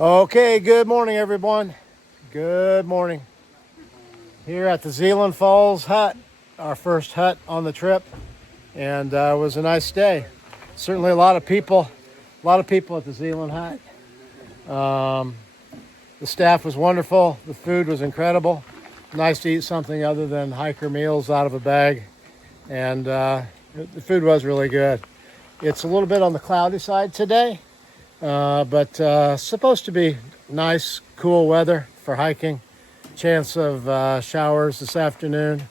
Okay, good morning, everyone. Good morning. Here at the Zealand Falls hut, our first hut on the trip, and it was a nice day. Certainly a lot of people at the Zealand hut. The staff was wonderful. The food was incredible. Nice to eat something other than hiker meals out of a bag, and the food was really good. It's a little bit on the cloudy side today. But supposed to be nice, cool weather for hiking. Chance of showers this afternoon.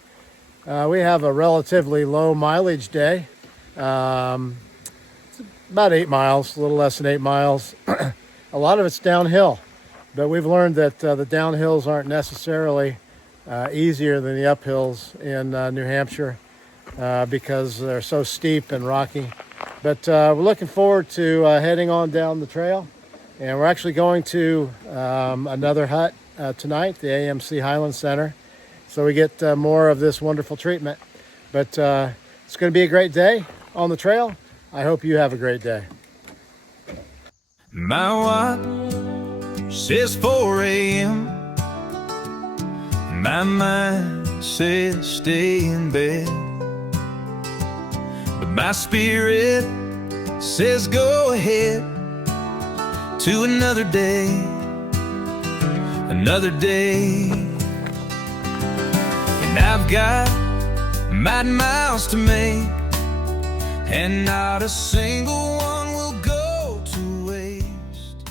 We have a relatively low mileage day. It's about 8 miles, a little less than 8 miles. A lot of it's downhill, but we've learned that the downhills aren't necessarily easier than the uphills in New Hampshire because they're so steep and rocky. But we're looking forward to heading on down the trail. And we're actually going to another hut tonight, the AMC Highland Center. So we get more of this wonderful treatment. But it's going to be a great day on the trail. I hope you have a great day. My watch says 4 a.m. My mind says stay in bed. But my spirit says go ahead to another day, another day. And I've got miles to make, and not a single one will go to waste.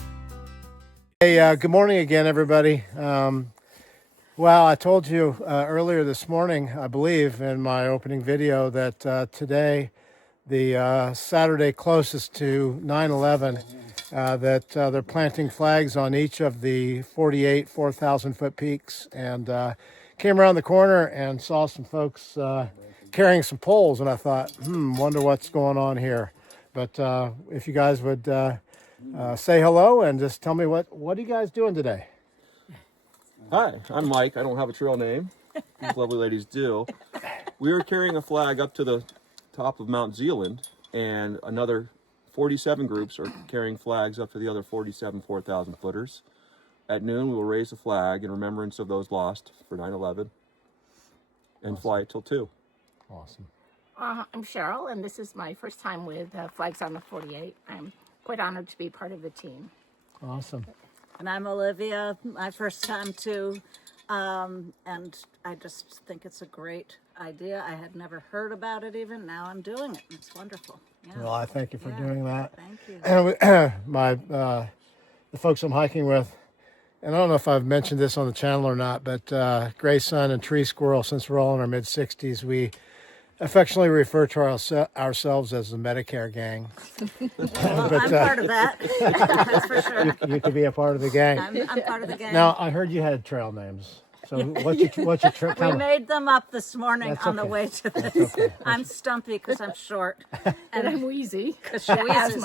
Hey, good morning again, everybody. Well, I told you earlier this morning, I believe, in my opening video that today, the Saturday closest to 9/11, that they're planting flags on each of the 48 4,000-foot peaks, and came around the corner and saw some folks carrying some poles, and I thought, wonder what's going on here. But if you guys would say hello and just tell me what are you guys doing today? Hi, I'm Mike. I don't have a trail name. These lovely ladies do. We are carrying a flag up to the top of Mount Zealand, and another 47 groups are carrying flags up to the other 47 4,000 footers. At noon, we will raise a flag in remembrance of those lost for 9/11 and fly it till 2. Awesome. I'm Cheryl, and this is my first time with Flags on the 48. I'm quite honored to be part of the team. Awesome. And I'm Olivia, my first time too, and I just think it's a great idea. I had never heard about it even, now I'm doing it. It's wonderful. Yeah. Well, I thank you for doing that. Thank you. And the folks I'm hiking with, and I don't know if I've mentioned this on the channel or not, but Gray Sun and Tree Squirrel, since we're all in our mid-60s, we affectionately refer to ourselves as the Medicare gang. Well, I'm part of that, that's for sure. You could be a part of the gang. I'm part of the gang. Now, I heard you had trail names. So what's your trip? We made them up this morning. That's on the okay. way to this. Okay. I'm stumpy because I'm short. And I'm wheezy. Because she wheezes.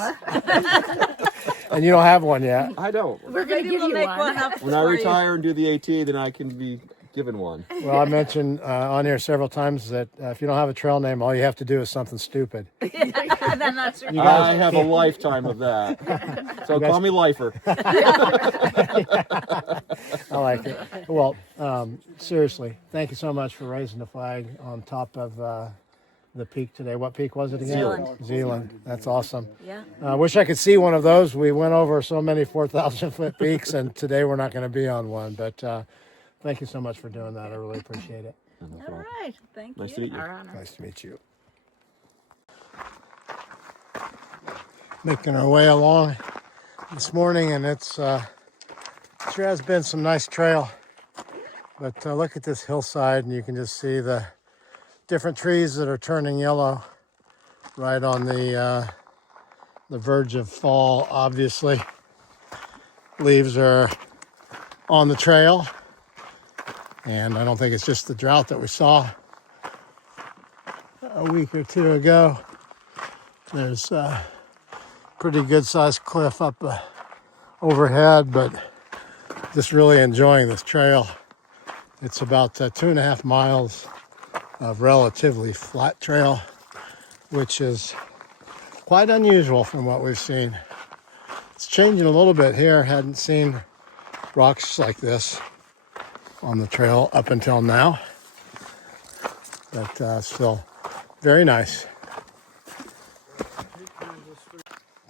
And you don't have one yet. I don't. We're going to give We'll you make one. one up When I for you. retire and do the AT, then I can be given one. Well, I mentioned on here several times that if you don't have a trail name, all you have to do is something stupid. Then that's your I have a lifetime of that. So call me Lifer. I like it. Well, seriously, thank you so much for raising the flag on top of the peak today. What peak was it again? Zealand. Zealand. That's awesome. Yeah. I wish I could see one of those. We went over so many 4,000-foot peaks, and today we're not going to be on one. But thank you so much for doing that. I really appreciate it. All right. Thank you. Nice to meet you. Our honor. Nice to meet you. Making our way along this morning, and it's sure has been some nice trail. But look at this hillside, and you can just see the different trees that are turning yellow right on the verge of fall. Obviously, leaves are on the trail, and I don't think it's just the drought that we saw a week or two ago. There's a pretty good sized cliff up overhead, but just really enjoying this trail. It's about 2.5 miles of relatively flat trail, which is quite unusual from what we've seen. It's changing a little bit here. Hadn't seen rocks like this on the trail up until now, but still very nice.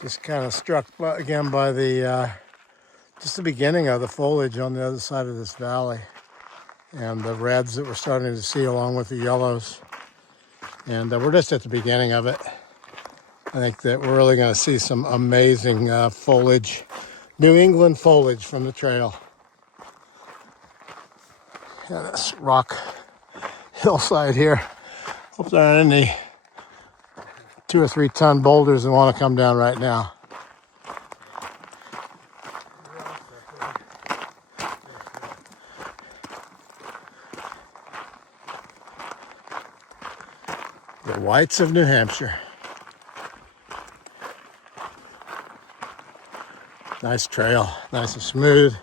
Just kind of struck again by the just the beginning of the foliage on the other side of this valley, and the reds that we're starting to see along with the yellows. And we're just at the beginning of it. I think that we're really going to see some amazing foliage, New England foliage from the trail. And this rock hillside here. Hope there aren't any 2 or 3 ton boulders that want to come down right now. The whites of New Hampshire. Nice trail, nice and smooth,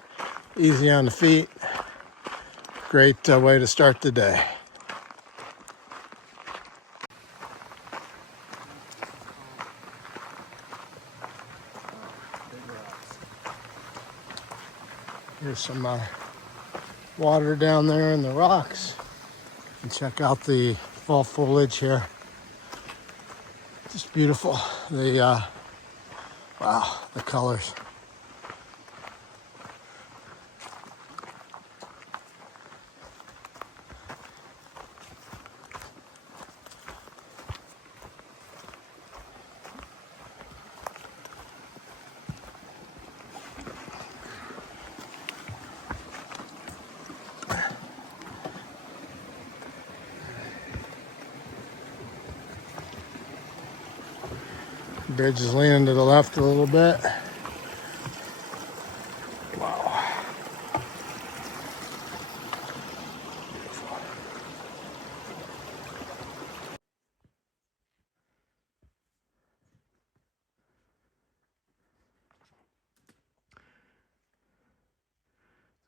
easy on the feet. Great way to start the day. Here's some water down there in the rocks. And check out the fall foliage here. Just beautiful. The wow, the colors. Bridge is leaning to the left a little bit. Wow.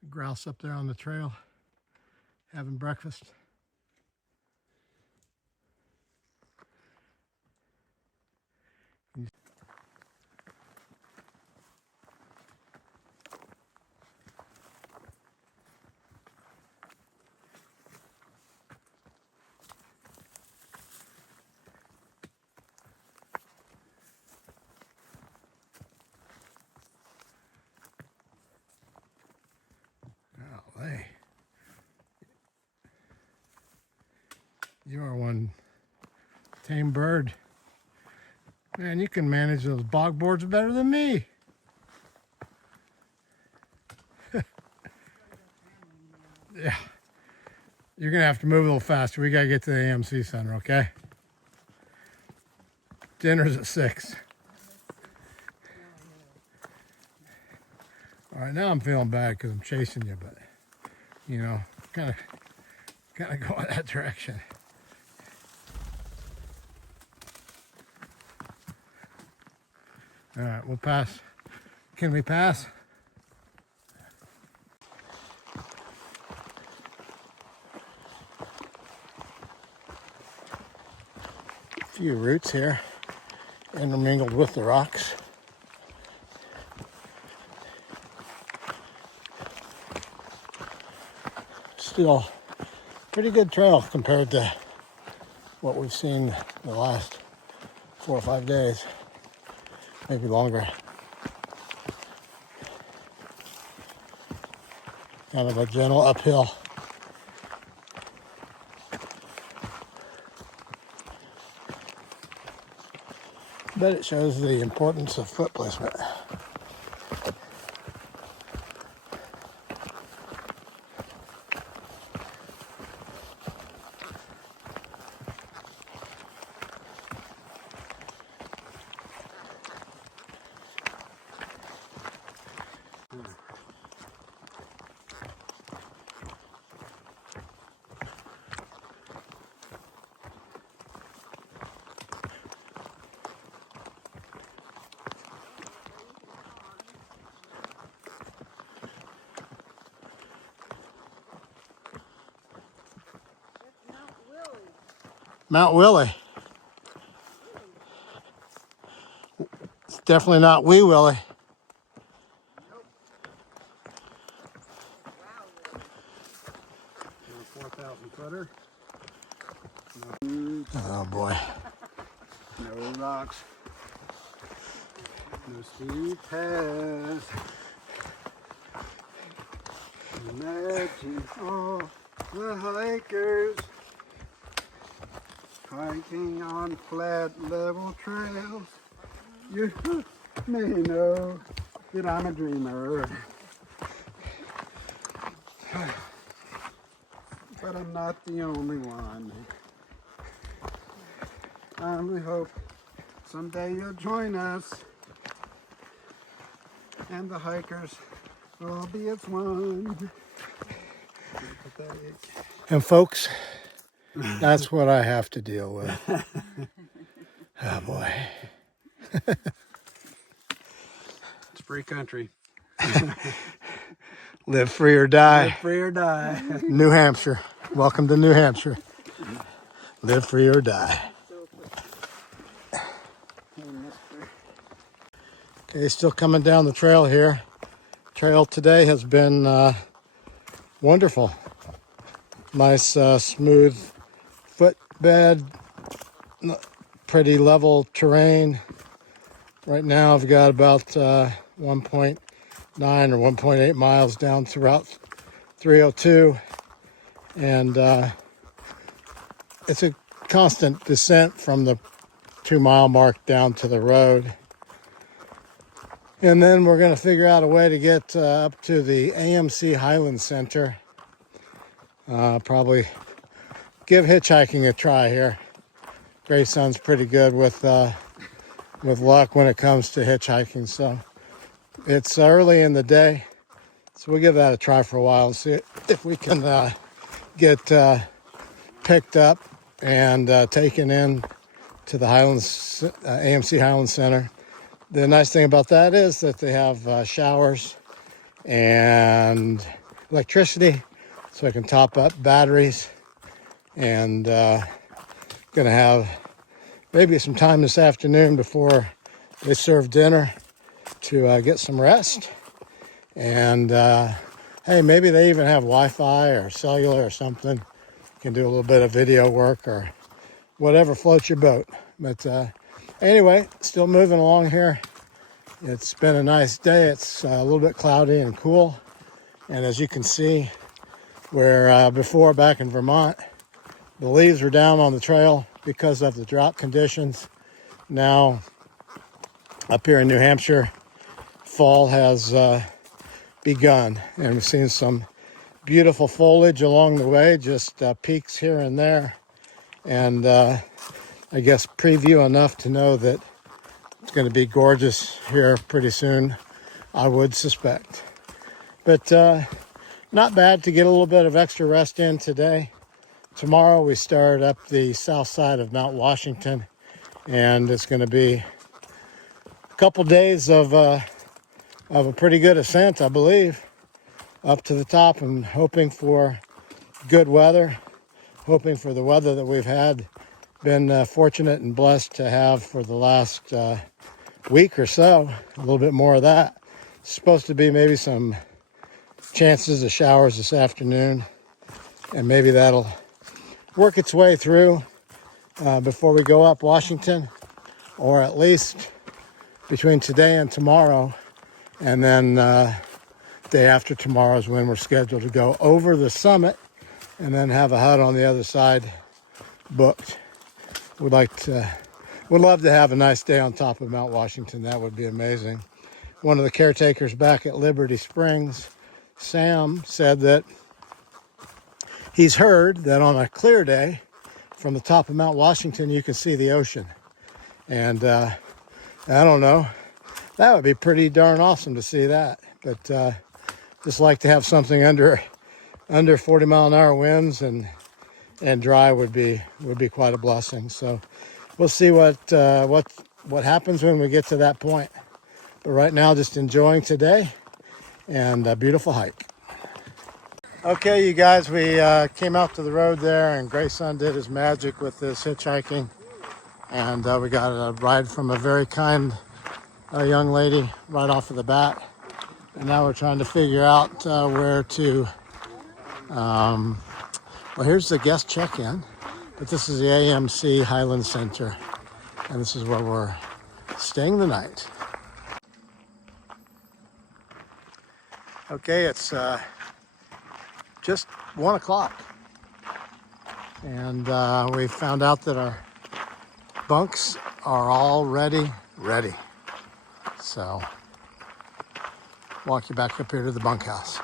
Grouse up there on the trail having breakfast. Golly. You are one tame bird. Man, you can manage those bog boards better than me. Yeah. You're going to have to move a little faster. We got to get to the AMC Center, okay? Dinner's at 6. All right, now I'm feeling bad because I'm chasing you, but, you know, kind of go in that direction. All right, we'll pass. Can we pass? A few roots here intermingled with the rocks. Still pretty good trail compared to what we've seen the last 4 or 5 days, maybe longer. Kind of a gentle uphill. But it shows the importance of foot placement. Mount Willie. It's definitely not Wee Willie. Butter. Oh boy. No rocks. No steep paths. Imagine all the hikers hiking on flat level trails. You may know that I'm a dreamer. But I'm not the only one. I only hope someday you'll join us and the hikers will all be as one. And folks, that's what I have to deal with. Oh boy. It's free country. Live free or die. Live free or die. New Hampshire. Welcome to New Hampshire. Live free or die. Okay, still coming down the trail here. Trail today has been wonderful. Nice smooth footbed, pretty level terrain. Right now I've got about 1.9 or 1.8 miles down to Route 302, and it's a constant descent from the 2-mile mark down to the road. And then we're going to figure out a way to get up to the AMC Highland Center. Probably give hitchhiking a try here. Grayson's pretty good with luck when it comes to hitchhiking, so it's early in the day, so we'll give that a try for a while and see if we can get picked up and taken in to the Highlands, AMC Highland Center. The nice thing about that is that they have showers and electricity, so I can top up batteries, and gonna have maybe some time this afternoon before they serve dinner to get some rest. And hey, maybe they even have Wi-Fi or cellular or something. You can do a little bit of video work or whatever floats your boat. But anyway, still moving along here. It's been a nice day. It's a little bit cloudy and cool. And as you can see, where before back in Vermont, the leaves were down on the trail because of the drought conditions. Now, up here in New Hampshire, fall has begun, and we've seen some beautiful foliage along the way, just peaks here and there, and I guess preview enough to know that it's going to be gorgeous here pretty soon, I would suspect. But not bad to get a little bit of extra rest in today. Tomorrow we start up the south side of Mount Washington, and it's going to be a couple days of a pretty good ascent, I believe, up to the top, and hoping for good weather, hoping for the weather that we've had, been fortunate and blessed to have for the last week or so, a little bit more of that. It's supposed to be maybe some chances of showers this afternoon, and maybe that'll work its way through before we go up Washington, or at least between today and tomorrow. And then day after tomorrow is when we're scheduled to go over the summit and then have a hut on the other side booked. Would love to have a nice day on top of Mount Washington. That would be amazing. One of the caretakers back at Liberty Springs, Sam, said that he's heard that on a clear day from the top of Mount Washington, you can see the ocean. And I don't know, that would be pretty darn awesome to see that. But just like to have something under 40-mile-an-hour winds and dry would be quite a blessing. So we'll see what happens when we get to that point. But right now, just enjoying today and a beautiful hike. Okay, you guys, we came out to the road there, and Grayson did his magic with this hitchhiking, and we got a ride from a very kind young lady right off of the bat. And now we're trying to figure out where to Well, here's the guest check-in, but this is the AMC Highland Center, and this is where we're staying the night. Okay, it's just 1 o'clock, and we found out that our bunks are already ready. So, walk you back up here to the bunkhouse.